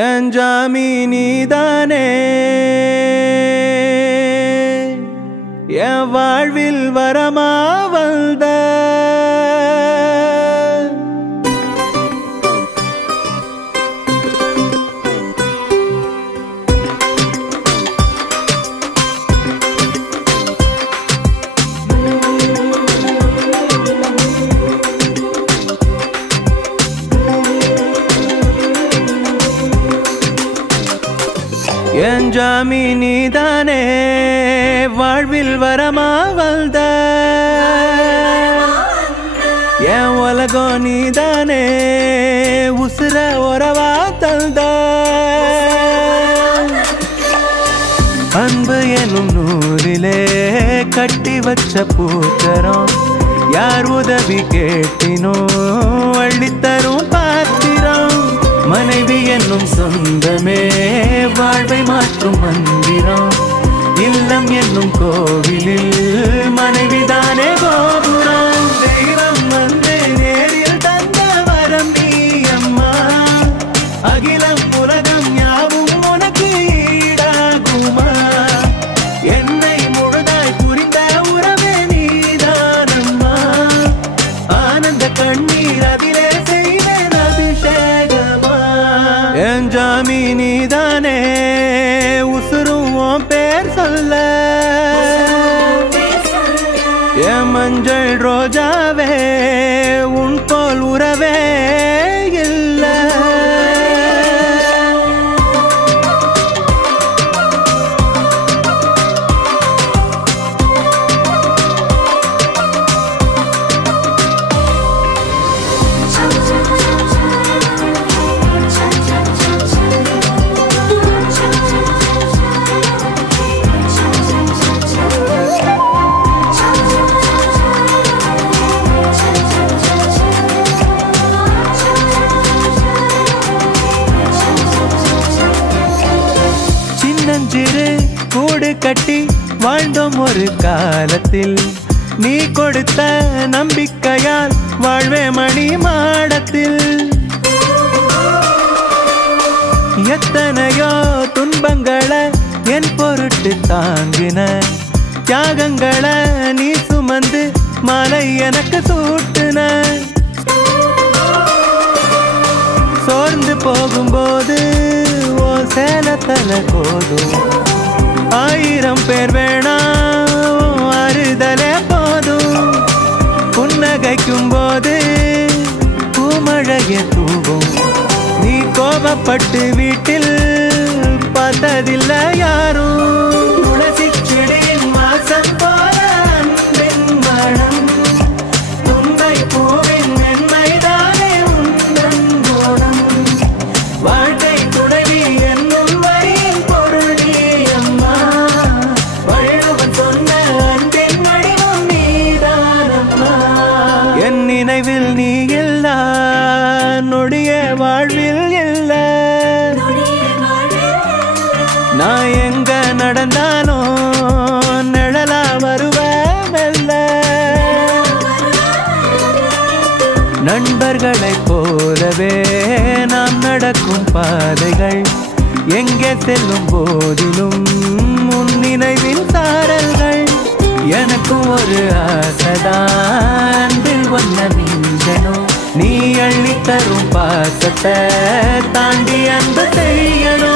என் ஜாமி நீதானே என் வாழ்வில் வரமா வந்த என் ஜாமி நீதானே வாழ்வில் வரமா வந்த என் உலகம் நீதானே உசுர உறவா தந்த அன்பு எனும் நூலிலே கட்டி வச்ச பூச்சரம் யார் உதவி கேட்டினோ அள்ளித்தரும் பாத்திரம் மனைவி என்னும் சொந்தமே வாழ்வை மாற்றும் மந்திரம் இல்லம் என்னும் கோவிலில் மனைவிதானே கோபுரம் தெய்வம் வந்து நேரில் தந்த வரம் நீ அம்மா அகிலம் உலகம் யாவும் உனக்கு ஈடாகுமா என்னை முழுதாய் புரிந்த உறவே நீதானம்மா ஆனந்த கண்ணீர் அதிலே செய்தேன் அபிஷேகமா என் ஜாமி நீதானே உசுரும் உன் பேர் சொல்ல என் மஞ்சள் ரோஜாவே உன் போல் உறவே இல்லை சின்னஞ்சிறு கூடு கட்டி வாழ்ந்தோம் ஒரு காலத்தில் நீ கொடுத்த நம்பிக்கையால் வாழ்வே மணி மாடத்தில் எத்தனையோ துன்பங்களை என் பொருட்டு தாங்கின தியாகங்களை நீ சுமந்து மாலை எனக்கு சூட்டுன சோர்ந்து போகும்போது ஓ சேலத்தல கோதும் ஆயிரம் பேர் வேணாம் அறுதலே போதும் புன்னகைக்கும் போது பூமழைய தூவும் நீ கோபப்பட்டு வீட்டில் பார்த்ததில்லை யாரும் துளசி செடியின் வாசம் போல அன்பின் மனம் தும்பை பூவின் மென்மைதானே உந்தன் குணம் வாழ்க்கை துணைவி என்னும் வரியின் பொருள் நீ அம்மா வள்ளுவன் சொன்ன அன்பின் வடிவம் நீதானம்மா என் நினைவில் நீ இல்லா நொடிய வாழ்வில் இல்ல நான் எங்க நடந்தாலும் நிழலா வருவேன் நண்பர்களைப் போலவே நாம் நடக்கும் பாதைகள் எங்கே செல்லும் போதிலும் உன் நினைவின் சாரல்கள் எனக்கும் ஒரு ஆசைதான் அன்பில் ஒன்ன மிஞ்சனும் நீ அள்ளி தரும் பாசத்தை தாண்டி அன்பு செய்யணும்